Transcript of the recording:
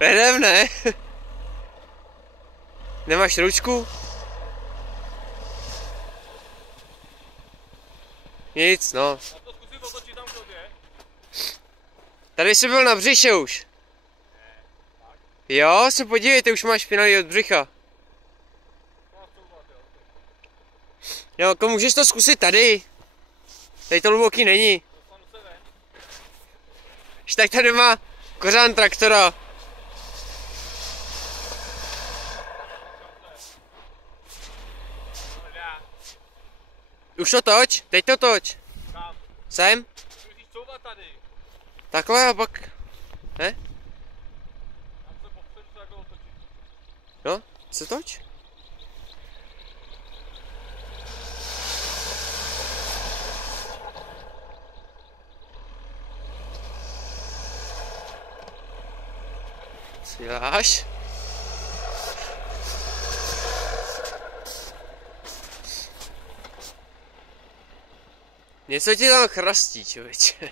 Jedem, ne? Nemáš ručku? Nic, no. A to zkusím otočit tam k tobě. Tady jsi byl na břiše už. Jo, se podívejte, už máš špinavý od břicha. Jo, jako můžeš to zkusit tady. Tady to hluboký není. Tak tady má kořán traktora. Už to toč, teď to toč. Kam? Sem? Musíš couvat tady. Takhle a pak. Ne? Tam se popředu se takhle otočit. No, se toč. Co děláš? Něco ti tam chrastí, člověče.